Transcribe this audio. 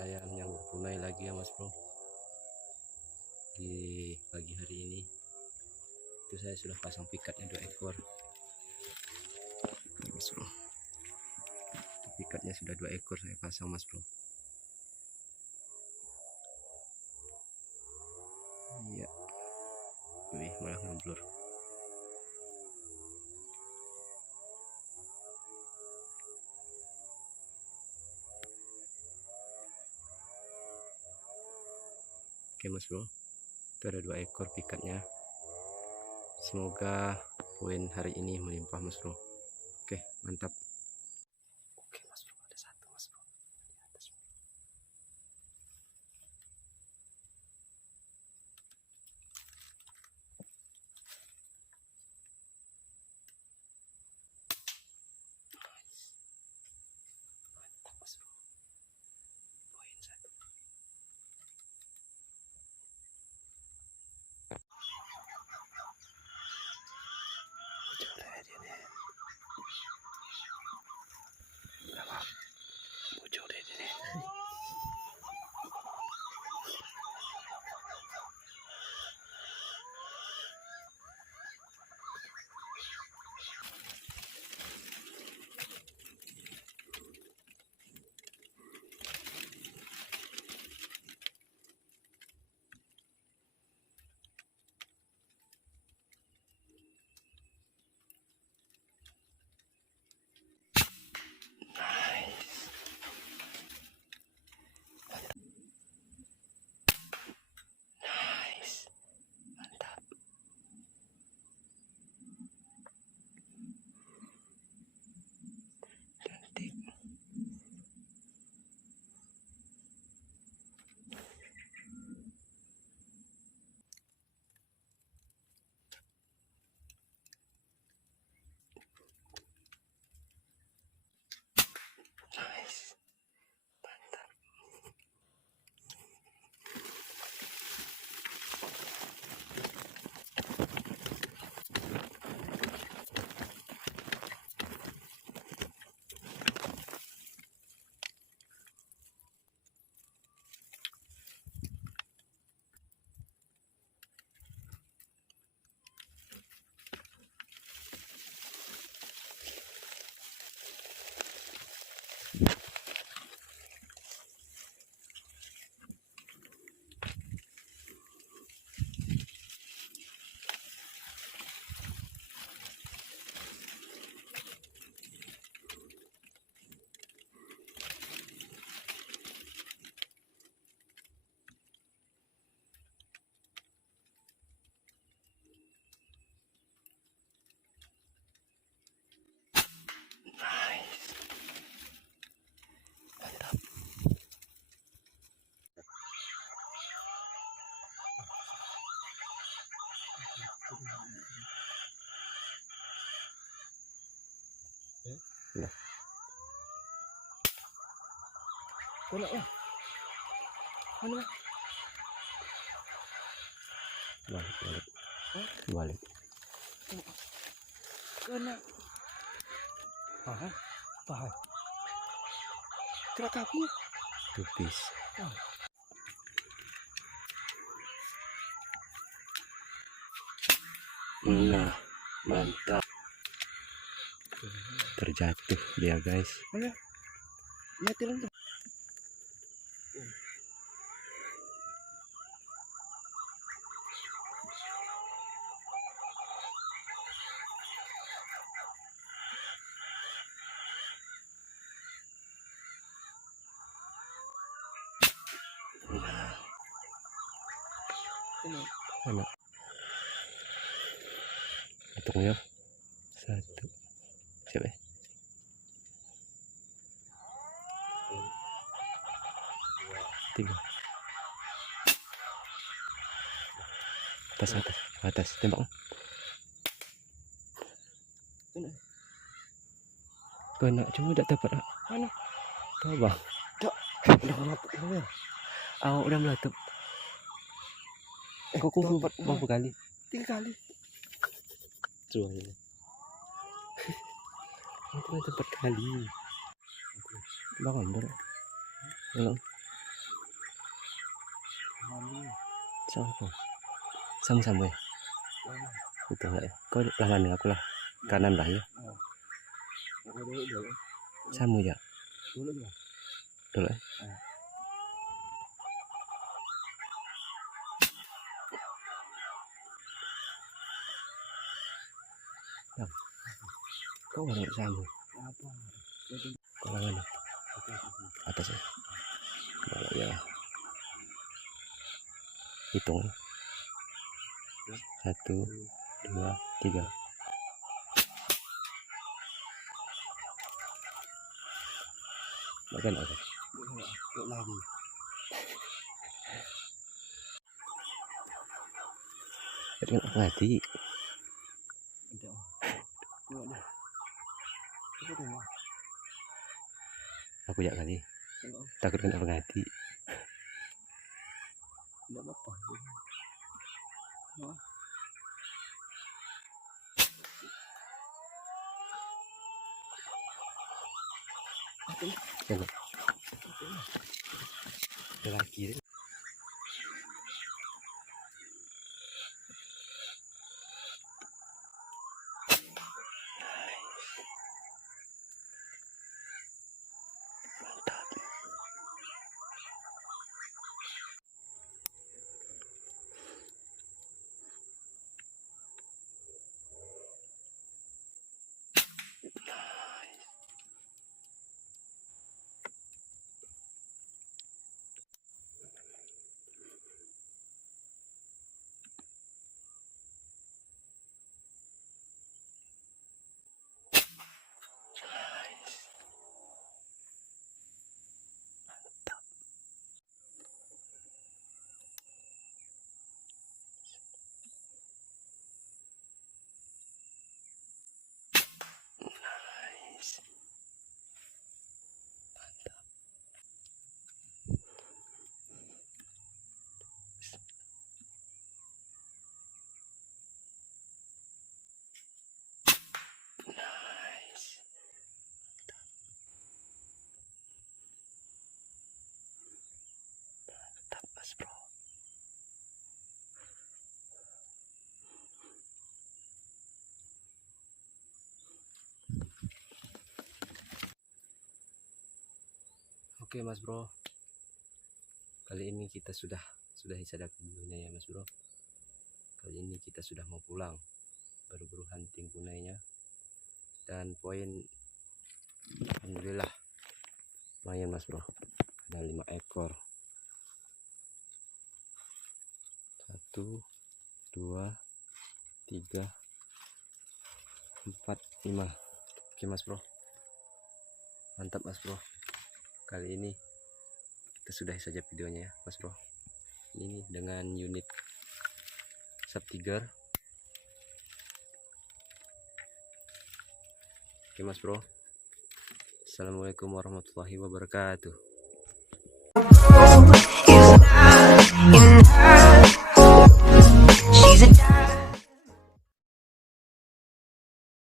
saya menyambut tunai lagi ya Mas Bro. Di pagi hari ini itu saya sudah pasang pikatnya 2 ekor ini Mas Bro. Pikatnya sudah 2 ekor saya pasang Mas Bro. Iya, wih malah ngeblur. Oke Mas Bro, itu ada 2 ekor pikatnya. Semoga poin hari ini melimpah Mas Bro. Oke, mantap. Oke Mas Bro, ada 1 Mas Bro di atas. Mantap Mas Bro, poin 1. Ya. Kena ya? Mana? Balik. Balik. Kena. Paham. Kena kaki. Tupis. Nah, mantap. Terjatuh dia guys. Mana? Mati lagi. Mana? Hitungnya 1. Siapa ya? 3. Atas tembak. Kena cuma tidak dapat. Mana? Tuh bang. Udah meletup ya. Udah meletup. Kok dapat berapa kali? 3 kali. Coba ini. Itu 4 kali. Bang ambil. Belum. Sama-sama ya. Betul nggak ya? Kau lama dengan aku lah. Kanan lah ya. Sama ya. Dulu ya. Kau nggak sama. Kau lama atas ya. Kalau ya. Hitung. 1, 2, 3. Makan apa? Lagi. Kan aku mati. Aku ya kali. Takut kena pengati. Tidak apa-apa. Lagi. Bro. Oke Mas Bro, kali ini kita sudah sadak videonya ya Mas Bro. Kali ini kita sudah mau pulang, baru hunting kunainya, dan poin alhamdulillah lumayan Mas Bro, ada 5 ekor. 1, 2, 3, 4, 5. Oke Mas Bro, mantap Mas Bro. Kali ini kita sudahi saja videonya ya Mas Bro. Ini dengan unit Sub Tiger. Oke Mas Bro, assalamualaikum warahmatullahi wabarakatuh.